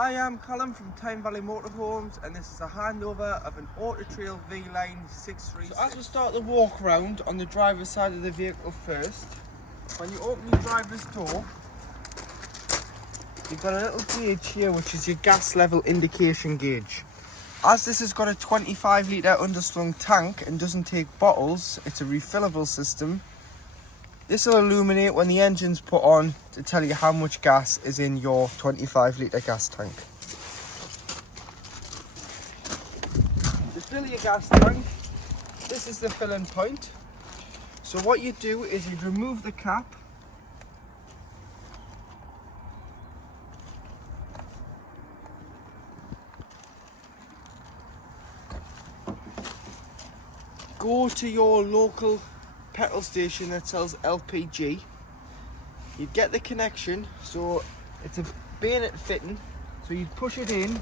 Hi, I'm Callum from Tyne Valley Motorhomes, and this is a handover of an Autotrail V-Line 636. So as we start the walk around on the driver's side of the vehicle first, when you open your driver's door, you've got a little gauge here which is your gas level indication gauge. As this has got a 25 litre underslung tank and doesn't take bottles, it's a refillable system. This will illuminate when the engine's put on to tell you how much gas is in your 25 litre gas tank. To fill your gas tank, this is the filling point. So what you do is you remove the cap, go to your local petrol station that sells LPG. You'd get the connection, so it's a bayonet fitting, so you'd push it in,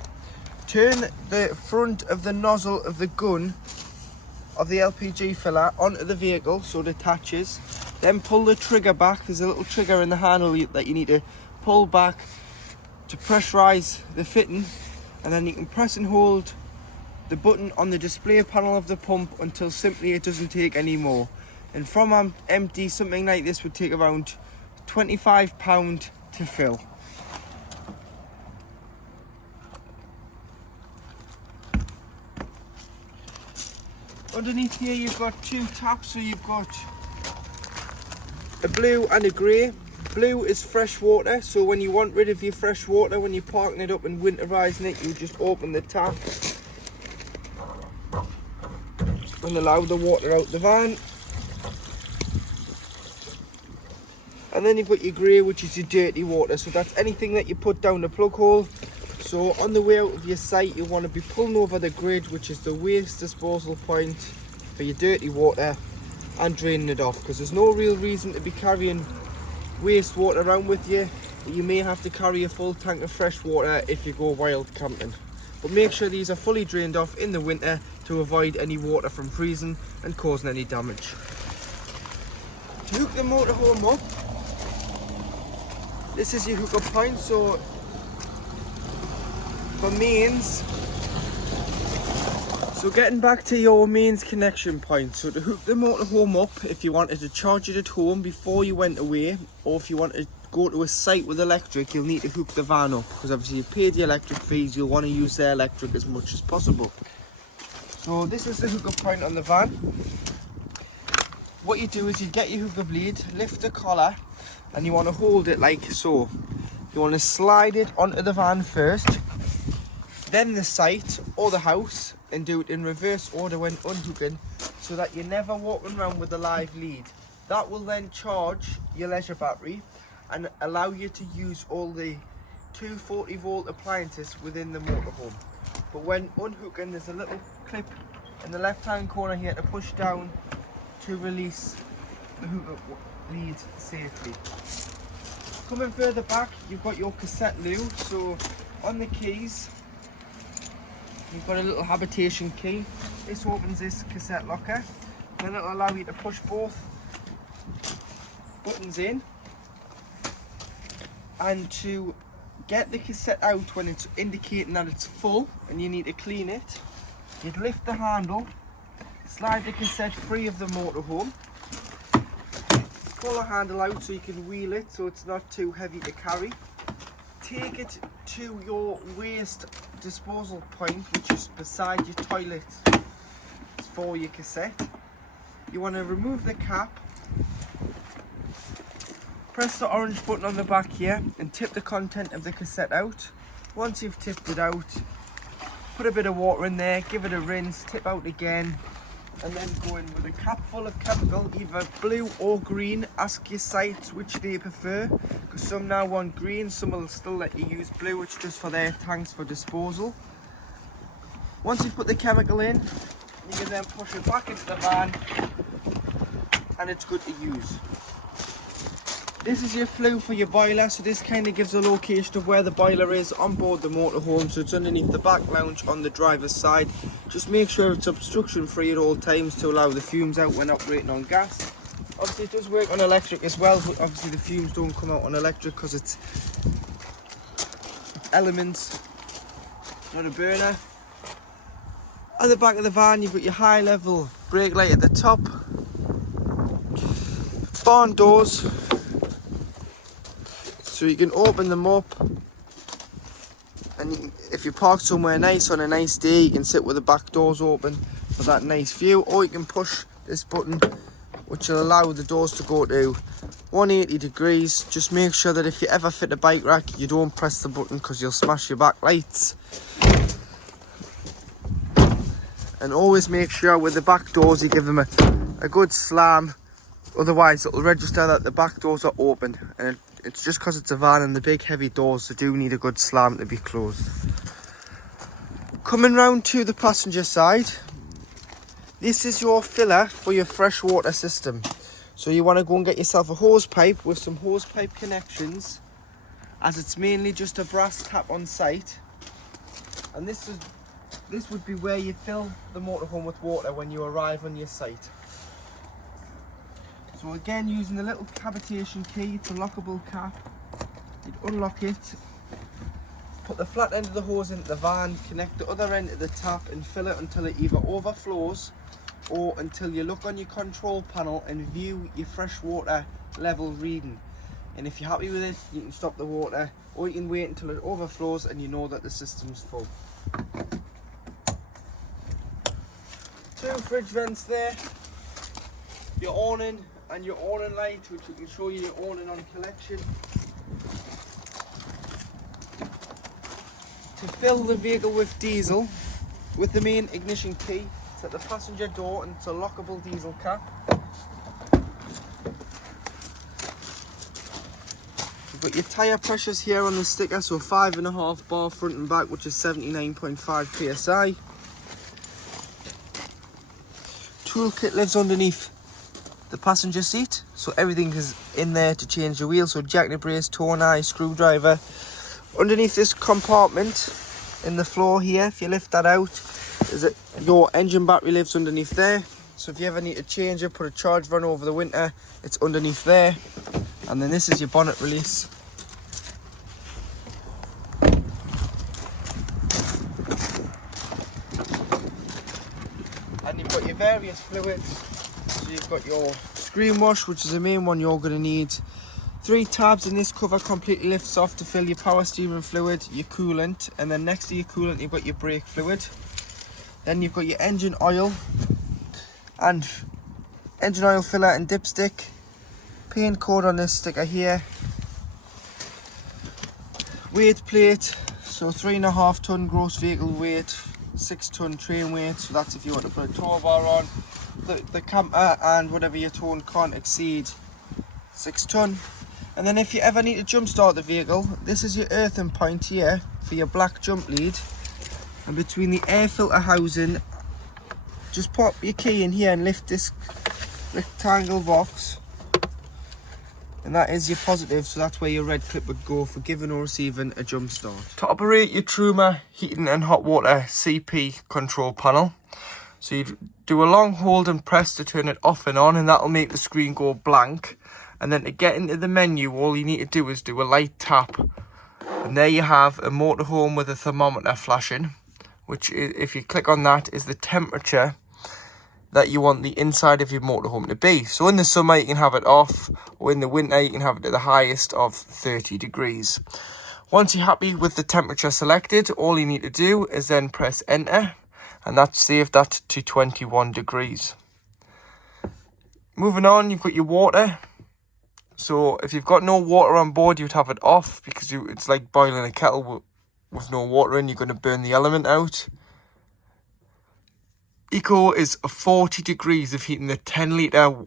turn the front of the nozzle of the gun of the LPG filler onto the vehicle so it attaches, then pull the trigger back. There's a little trigger in the handle that you need to pull back to pressurise the fitting, and then you can press and hold the button on the display panel of the pump until simply it doesn't take any more. And from empty, something like this would take around £25 to fill. Underneath here you've got two taps, so you've got a blue and a grey. Blue is fresh water, so when you want rid of your fresh water, when you're parking it up and winterising it, you just open the tap and allow the water out the van. And then you've got your grey, which is your dirty water, so that's anything that you put down the plug hole. So on the way out of your site, you want to be pulling over the grid, which is the waste disposal point for your dirty water, and draining it off, because there's no real reason to be carrying waste water around with you. You may have to carry a full tank of fresh water if you go wild camping. But make sure these are fully drained off in the winter to avoid any water from freezing and causing any damage. To hook the motorhome up, this is your hookup point. So for mains, so getting back to your mains connection point, so to hook the motorhome up, if you wanted to charge it at home before you went away, or if you want to go to a site with electric, you'll need to hook the van up, because obviously you paid the electric fees, you'll want to use the electric as much as possible. So this is the hookup point on the van. What you do is you get your hookup lead, lift the collar, and you want to hold it like so. You want to slide it onto the van first, then the site or the house, and do it in reverse order when unhooking, so that you're never walking around with a live lead. That will then charge your leisure battery and allow you to use all the 240 volt appliances within the motorhome. But when unhooking, there's a little clip in the left hand corner here to push down to release the hookup lead safely. Coming further back, you've got your cassette loo. So on the keys, you've got a little habitation key. This opens this cassette locker, then it'll allow you to push both buttons in. And to get the cassette out when it's indicating that it's full and you need to clean it, you'd lift the handle, slide the cassette free of the motorhome, pull the handle out so you can wheel it so it's not too heavy to carry. Take it to your waste disposal point, which is beside your toilet for your cassette. You want to remove the cap, press the orange button on the back here and tip the content of the cassette out. Once you've tipped it out, put a bit of water in there, give it a rinse, tip out again, and then go in with a cap full of chemical, either blue or green. Ask your sites which they prefer, because some now want green, some will still let you use blue, which is just for their tanks for disposal. Once you've put the chemical in, you can then push it back into the van and it's good to use. This is your flue for your boiler, so this kind of gives a location of where the boiler is on board the motorhome. So it's underneath the back lounge on the driver's side. Just make sure it's obstruction free at all times to allow the fumes out when operating on gas. Obviously it does work on electric as well, but obviously the fumes don't come out on electric because it's elements, not a burner. At the back of the van, you've got your high level brake light at the top, barn doors, so you can open them up, and if you park somewhere nice on a nice day, you can sit with the back doors open for that nice view, or you can push this button which will allow the doors to go to 180 degrees. Just make sure that if you ever fit a bike rack, you don't press the button because you'll smash your back lights. And always make sure with the back doors you give them a good slam, otherwise it'll register that the back doors are open, and it's just because it's a van and the big heavy doors, they do need a good slam to be closed. Coming round to the passenger side, this is your filler for your freshwater system. So you want to go and get yourself a hose pipe with some hose pipe connections, as it's mainly just a brass tap on site, and this would be where you fill the motorhome with water when you arrive on your site. So again, using the little cavitation key, it's a lockable cap, you'd unlock it, put the flat end of the hose into the van, connect the other end to the tap and fill it until it either overflows or until you look on your control panel and view your freshwater level reading. And if you're happy with it, you can stop the water, or you can wait until it overflows and you know that the system's full. 2 fridge vents there, your awning and your awning light, which we can show you your awning on collection. To fill the vehicle with diesel, with the main ignition key, it's at the passenger door and it's a lockable diesel cap. You've got your tyre pressures here on the sticker, so 5.5 bar front and back, which is 79.5 psi. Toolkit lives underneath the passenger seat, so everything is in there to change the wheel, so jack and brace, tone eye, screwdriver. Underneath this compartment in the floor here, if you lift that out, your engine battery lives underneath there, so if you ever need to change it, put a charge run over the winter, it's underneath there. And then this is your bonnet release. And you've got your various fluids. So you've got your screen wash, which is the main one you're going to need. 3 tabs in this cover completely lifts off to fill your power steering fluid, your coolant, and then next to your coolant you've got your brake fluid. Then you've got your engine oil and engine oil filler and dipstick. Paint code on this sticker here. Weight plate, so 3.5 ton gross vehicle weight, 6 ton train weight, so that's if you want to put a tow bar on. The camper and whatever you're towing can't exceed 6 ton. And then if you ever need to jump start the vehicle, this is your earthing point here for your black jump lead. And between the air filter housing, just pop your key in here and lift this rectangle box. And that is your positive, so that's where your red clip would go for giving or receiving a jump start. To operate your Truma heating and hot water CP control panel, so you do a long hold and press to turn it off and on, and that'll make the screen go blank. And then to get into the menu, all you need to do is do a light tap, and there you have a motorhome with a thermometer flashing, which is, if you click on that, is the temperature that you want the inside of your motorhome to be. So in the summer you can have it off, or in the winter you can have it at the highest of 30 degrees. Once you're happy with the temperature selected, all you need to do is then press enter, and that's saved that to 21 degrees. Moving on, you've got your water. So if you've got no water on board, you'd have it off, because it's like boiling a kettle with no water in, you're going to burn the element out. Eco is 40 degrees of heating the 10 litre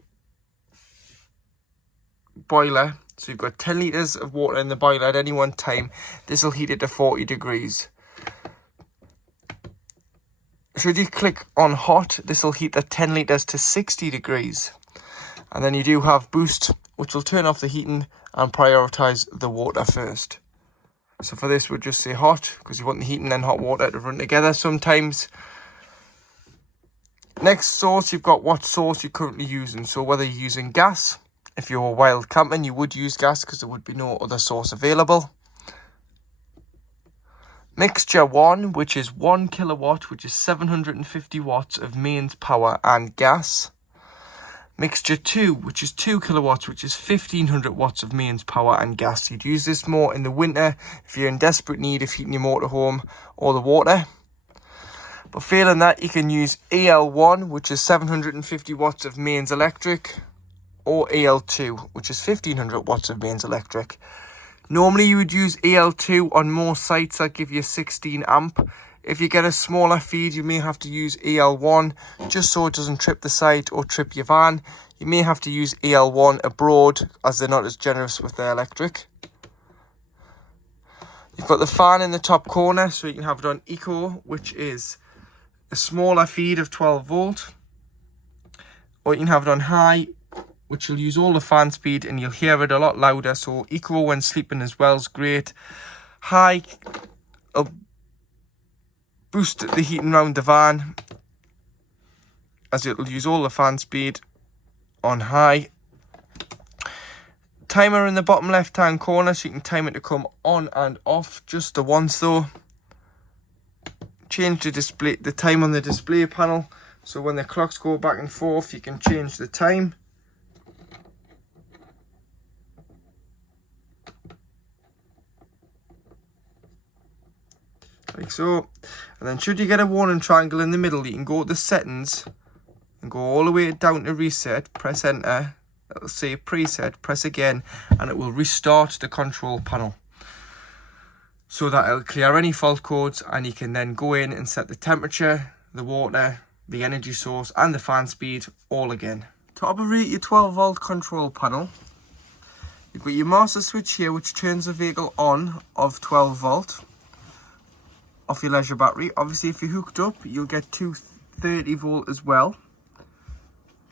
boiler. So you've got 10 litres of water in the boiler at any one time. This will heat it to 40 degrees. Should you click on hot, this will heat the 10 litres to 60 degrees. And then you do have boost, which will turn off the heating and prioritise the water first. So for this, we'll just say hot, because you want the heating and hot water to run together sometimes. Next source, you've got what source you're currently using. So whether you're using gas, if you're wild camping, you would use gas because there would be no other source available. Mixture 1, which is 1 kilowatt, which is 750 watts of mains power and gas. Mixture 2, which is 2 kilowatts, which is 1500 watts of mains power and gas. You'd use this more in the winter if you're in desperate need of heating your motorhome or the water. But failing that, you can use EL1, which is 750 watts of mains electric, or EL2, which is 1500 watts of mains electric. Normally you would use EL2 on most sites that give you 16 amp. If you get a smaller feed, you may have to use EL1 just so it doesn't trip the site or trip your van. You may have to use EL1 abroad as they're not as generous with their electric. You've got the fan in the top corner, so you can have it on Eco, which is a smaller feed of 12 volt. Or you can have it on high, which will use all the fan speed and you'll hear it a lot louder. So Eco when sleeping as well is great. High will boost the heating around the van as it'll use all the fan speed on high. Timer in the bottom left hand corner, so you can time it to come on and off just the once though. Change the time on the display panel, so when the clocks go back and forth you can change the time. Like so. And then should you get a warning triangle in the middle, you can go to the settings and go all the way down to reset, press enter, it'll say preset, press again, and it will restart the control panel. So that it'll clear any fault codes, and you can then go in and set the temperature, the water, the energy source and the fan speed all again. To operate your 12 volt control panel, you've got your master switch here which turns the vehicle on of 12 volt off your leisure battery. Obviously if you're hooked up you'll get 230 volt as well,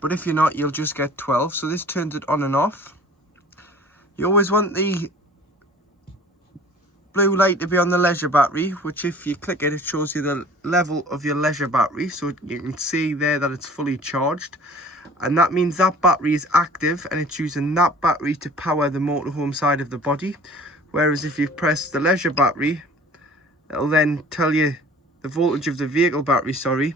but if you're not you'll just get 12. So this turns it on and off. You always want the blue light to be on the leisure battery, which if you click it, it shows you the level of your leisure battery, so you can see there that it's fully charged, and that means that battery is active and it's using that battery to power the motorhome side of the body. Whereas if you press the leisure battery, it'll then tell you the voltage of the vehicle battery,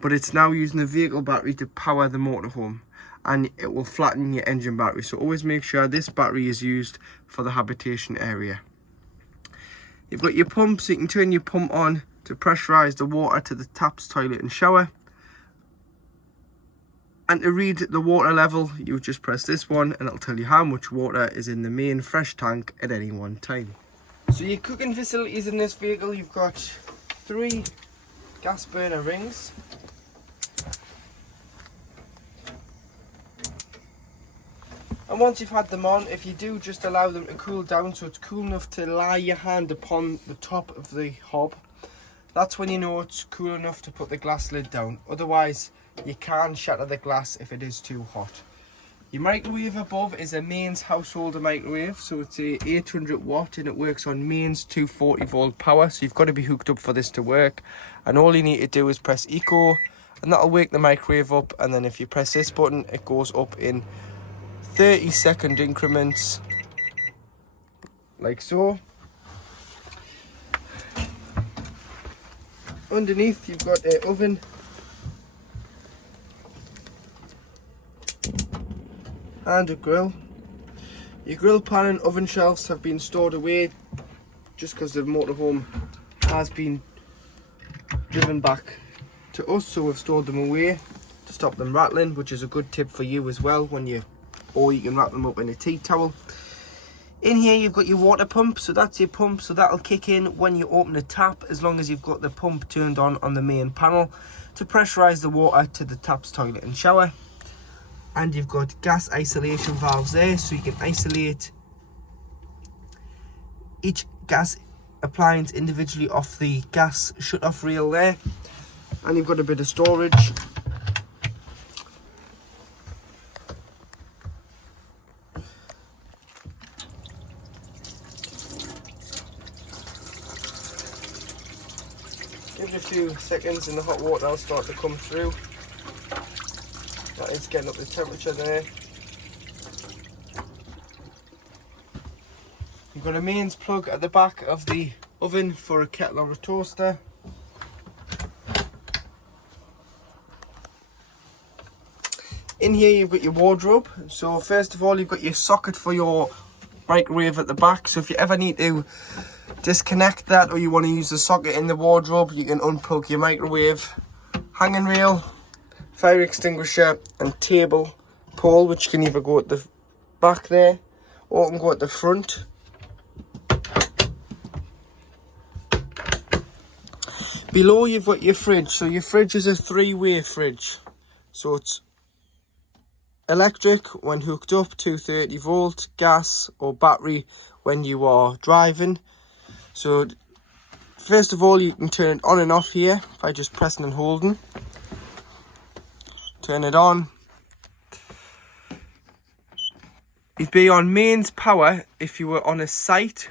but it's now using the vehicle battery to power the motorhome, and it will flatten your engine battery. So always make sure this battery is used for the habitation area. You've got your pump, so you can turn your pump on to pressurise the water to the taps, toilet and shower. And to read the water level, you just press this one and it'll tell you how much water is in the main fresh tank at any one time. So your cooking facilities in this vehicle, you've got 3 gas burner rings. And once you've had them on, if you do, just allow them to cool down so it's cool enough to lie your hand upon the top of the hob. That's when you know it's cool enough to put the glass lid down. Otherwise, you can shatter the glass if it is too hot. Your microwave above is a mains householder microwave, so it's a 800 watt and it works on mains 240 volt power. So you've got to be hooked up for this to work. And all you need to do is press Eco, and that'll wake the microwave up. And then if you press this button, it goes up in 30-second increments, like so. Underneath you've got an oven, and a grill. Your grill pan and oven shelves have been stored away just because the motorhome has been driven back to us, so we've stored them away to stop them rattling, which is a good tip for you as well, or you can wrap them up in a tea towel. In here you've got your water pump, so that's your pump, so that'll kick in when you open the tap, as long as you've got the pump turned on the main panel to pressurise the water to the taps, toilet and shower. And you've got gas isolation valves there, so you can isolate each gas appliance individually off the gas shut-off rail there. And you've got a bit of storage. Give it a few seconds and the hot water will start to come through. That is getting up the temperature there. You've got a mains plug at the back of the oven for a kettle or a toaster. In here you've got your wardrobe. So first of all, you've got your socket for your microwave at the back. So if you ever need to disconnect that, or you want to use the socket in the wardrobe, you can unplug your microwave. Hanging rail, fire extinguisher and table pole, which can either go at the back there or can go at the front. Below you've got your fridge. So your fridge is a 3-way fridge. So it's electric when hooked up, 230 volt, gas or battery when you are driving. So first of all, you can turn it on and off here by just pressing and holding. Turn it on. It'd be on mains power if you were on a site,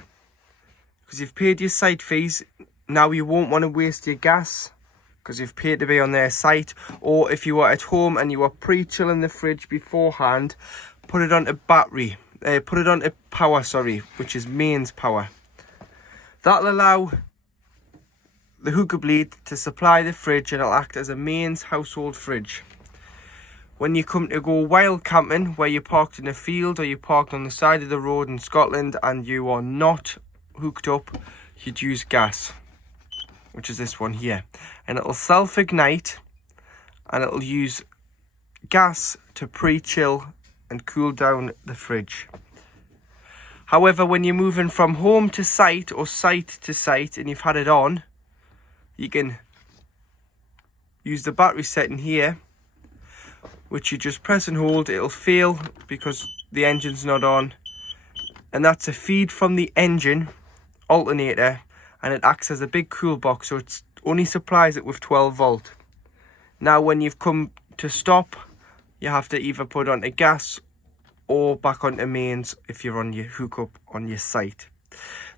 because you've paid your site fees. Now you won't want to waste your gas because you've paid to be on their site. Or if you were at home and you were pre-chilling the fridge beforehand, put it onto battery. Put it onto power, which is mains power. That'll allow the hooker bleed to supply the fridge, and it'll act as a mains household fridge. When you come to go wild camping, where you're parked in a field or you're parked on the side of the road in Scotland and you are not hooked up, you'd use gas, which is this one here. And it'll self-ignite and it'll use gas to pre-chill and cool down the fridge. However, when you're moving from home to site or site to site and you've had it on, you can use the battery setting here, which you just press and hold. It'll fail because the engine's not on, and that's a feed from the engine alternator, and it acts as a big cool box, so it only supplies it with 12 volt. Now when you've come to stop, you have to either put on a gas or back onto mains if you're on your hookup on your site.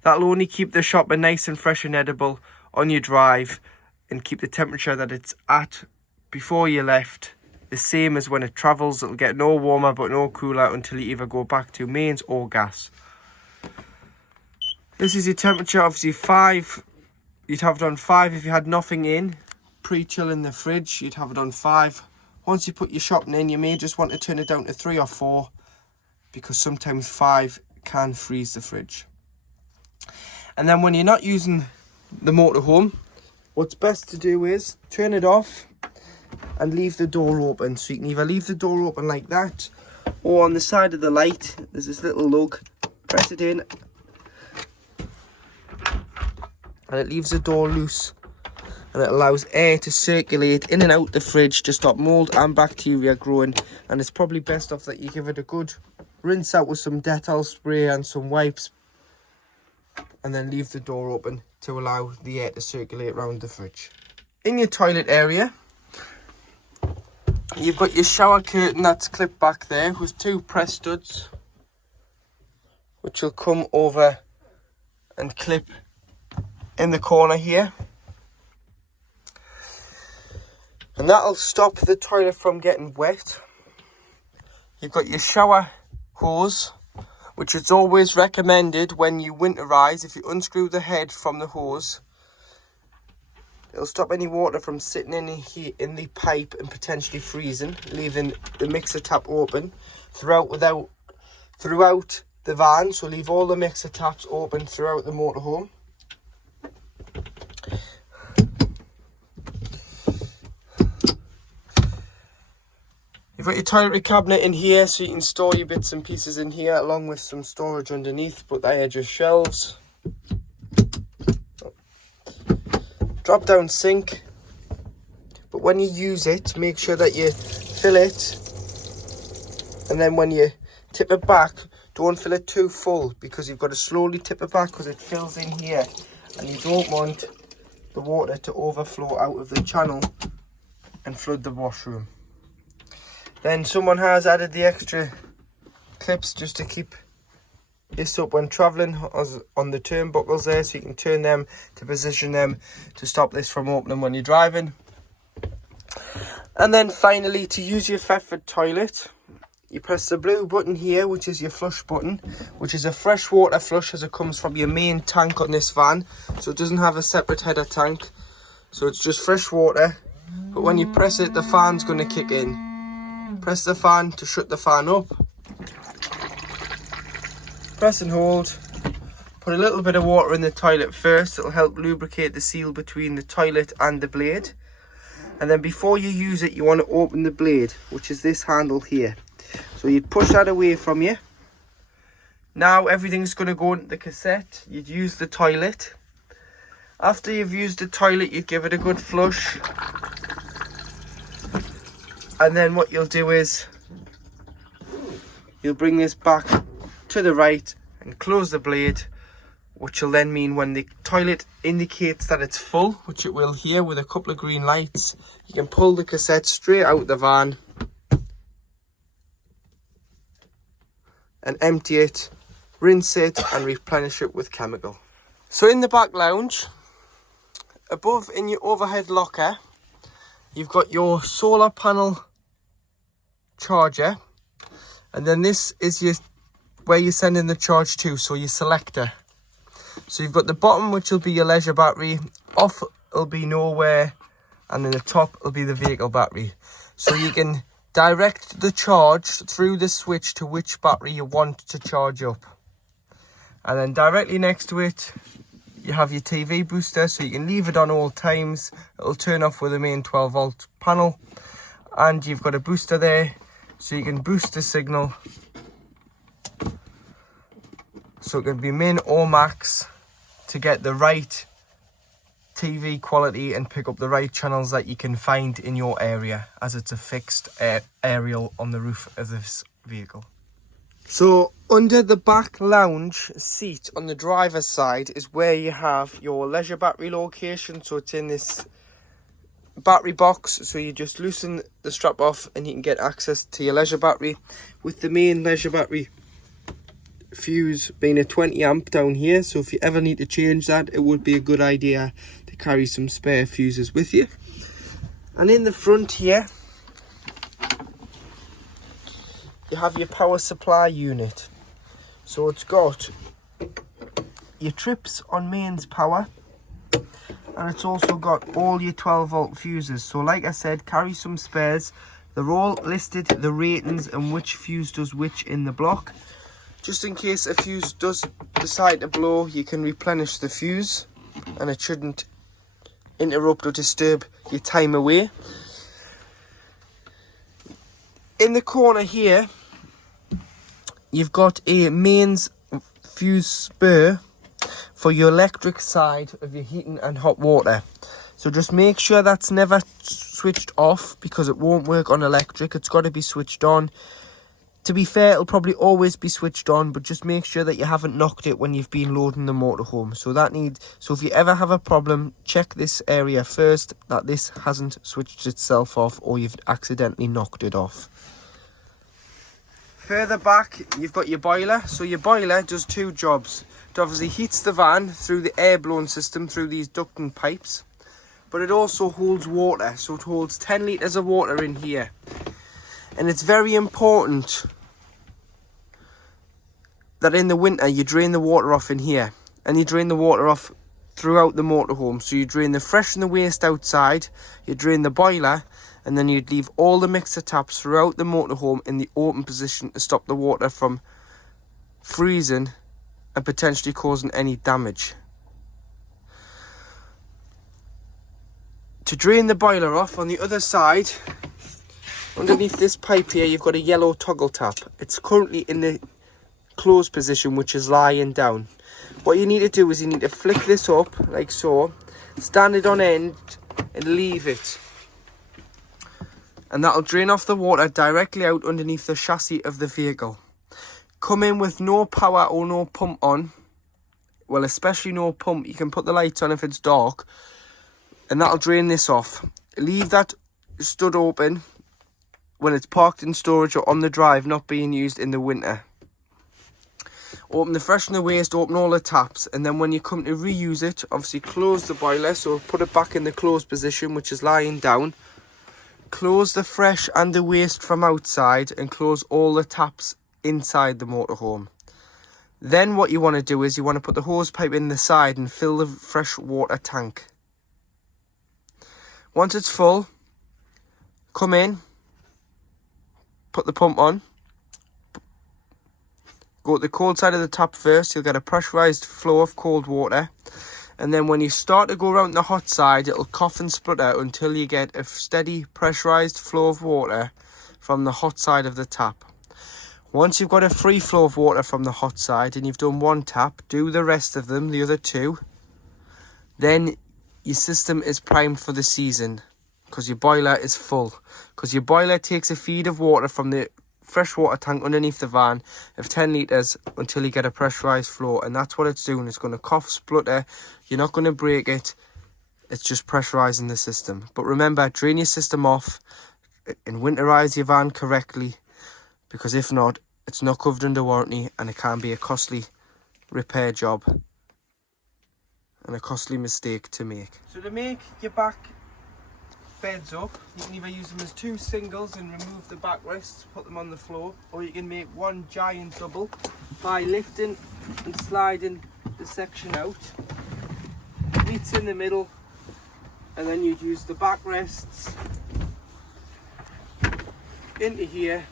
That'll only keep the shopper nice and fresh and edible on your drive, and keep the temperature that it's at before you left the same as when it travels. It'll get no warmer but no cooler until you either go back to mains or gas. This is your temperature, obviously 5. You'd have it on 5 if you had nothing in. Pre-chilling the fridge, you'd have it on 5. Once you put your shopping in, you may just want to turn it down to 3 or 4, because sometimes 5 can freeze the fridge. And then when you're not using the motorhome, what's best to do is turn it off and leave the door open. So you can either leave the door open like that, or on the side of the light there's this little lug. Press it in and it leaves the door loose, and it allows air to circulate in and out the fridge to stop mold and bacteria growing. And it's probably best off that you give it a good rinse out with some Dettol spray and some wipes, and then leave the door open to allow the air to circulate around the fridge. In your toilet area, you've got your shower curtain that's clipped back there with 2 press studs, which will come over and clip in the corner here. And that'll stop the toilet from getting wet. You've got your shower hose, which is always recommended when you winterize. If you unscrew the head from the hose, it'll stop any water from sitting in the pipe and potentially freezing, leaving the mixer tap open throughout the van. So leave all the mixer taps open throughout the motorhome. You've got your toiletry cabinet in here, so you can store your bits and pieces in here, along with some storage underneath, but they are just shelves. Drop down sink, but when you use it, make sure that you fill it, and then when you tip it back, don't fill it too full, because you've got to slowly tip it back because it fills in here, and you don't want the water to overflow out of the channel and flood the washroom. Then someone has added the extra clips just to keep this up when travelling on the turnbuckles there, so you can turn them to position them to stop this from opening when you're driving. And then finally, to use your Thetford toilet, you press the blue button here, which is your flush button, which is a freshwater flush as it comes from your main tank on this van. So it doesn't have a separate header tank. So it's just fresh water. But when you press it, the fan's going to kick in. Press the fan to shut the fan up. Press and hold. Put a little bit of water in the toilet first. It'll help lubricate the seal between the toilet and the blade. And then before you use it, you want to open the blade, which is this handle here. So you'd push that away from you. Now everything's going to go into the cassette. You'd use the toilet. After you've used the toilet, you'd give it a good flush. And then what you'll do is, you'll bring this back to the right and close the blade, which will then mean when the toilet indicates that it's full, which it will here with a couple of green lights, you can pull the cassette straight out the van and empty it, rinse it and replenish it with chemical. So in the back lounge, above in your overhead locker, you've got your solar panel charger, and then this is where you're sending the charge to, so your selector. So you've got the bottom, which will be your leisure battery, off will be nowhere, and then the top will be the vehicle battery. So you can direct the charge through the switch to which battery you want to charge up. And then directly next to it, you have your TV booster, so you can leave it on all times. It'll turn off with the main 12 volt panel. And you've got a booster there, so you can boost the signal. So it can be min or max to get the right TV quality and pick up the right channels that you can find in your area, as it's a fixed aerial on the roof of this vehicle. So under the back lounge seat on the driver's side is where you have your leisure battery location. So it's in this battery box, so you just loosen the strap off and you can get access to your leisure battery, with the main leisure battery fuse being a 20 amp down here. So if you ever need to change that, it would be a good idea to carry some spare fuses with you. And in the front here, you have your power supply unit. So it's got your trips on mains power, and it's also got all your 12 volt fuses. So like I said, carry some spares. They're all listed, the ratings and which fuse does which in the block. Just in case a fuse does decide to blow, you can replenish the fuse and it shouldn't interrupt or disturb your time away. In the corner here, you've got a mains fuse spur for your electric side of your heating and hot water. So just make sure that's never switched off, because it won't work on electric. It's got to be switched on. To be fair, it'll probably always be switched on, but just make sure that you haven't knocked it when you've been loading the motorhome. So if you ever have a problem, check this area first, that this hasn't switched itself off or you've accidentally knocked it off. Further back, you've got your boiler. So your boiler does two jobs. It obviously heats the van through the air blown system through these ducting pipes, but it also holds water. So it holds 10 litres of water in here. And it's very important that in the winter you drain the water off in here, and you drain the water off throughout the motorhome. So you drain the fresh and the waste outside, you drain the boiler, and then you'd leave all the mixer taps throughout the motorhome in the open position to stop the water from freezing and potentially causing any damage. To drain the boiler off, on the other side, underneath this pipe here, you've got a yellow toggle tap. It's currently in the closed position, which is lying down. What you need to do is you need to flick this up like so, stand it on end and leave it, and that'll drain off the water directly out underneath the chassis of the vehicle. Come in with no power or no pump on, well, especially no pump. You can put the lights on if it's dark, and that'll drain this off. Leave that stud open when it's parked in storage or on the drive, not being used in the winter. Open the fresh and the waste, open all the taps, and then when you come to reuse it, obviously close the boiler, so put it back in the closed position, which is lying down. close the fresh and the waste from outside and close all the taps inside the motorhome. Then what you want to do is you want to put the hose pipe in the side and fill the fresh water tank. Once it's full, come in, put the pump on, go to the cold side of the tap first. You'll get a pressurised flow of cold water, and then when you start to go around the hot side, it'll cough and splutter until you get a steady pressurised flow of water from the hot side of the tap. Once you've got a free flow of water from the hot side and you've done one tap, do the rest of them, the other two. Then your system is primed for the season because your boiler is full. Because your boiler takes a feed of water from the freshwater tank underneath the van of 10 litres until you get a pressurised flow, and that's what it's doing. It's going to cough, splutter. You're not going to break it. It's just pressurising the system. But remember, drain your system off and winterise your van correctly, because if not, it's not covered under warranty and it can be a costly repair job and a costly mistake to make. So to make your back beds up, you can either use them as two singles and remove the backrests, put them on the floor, or you can make one giant double by lifting and sliding the section out, meets in the middle, and then you'd use the backrests into here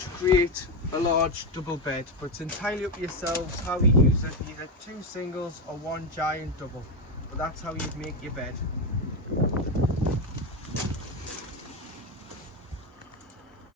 to create a large double bed. But it's entirely up to yourselves how you use it, either two singles or one giant double, but that's how you'd make your bed.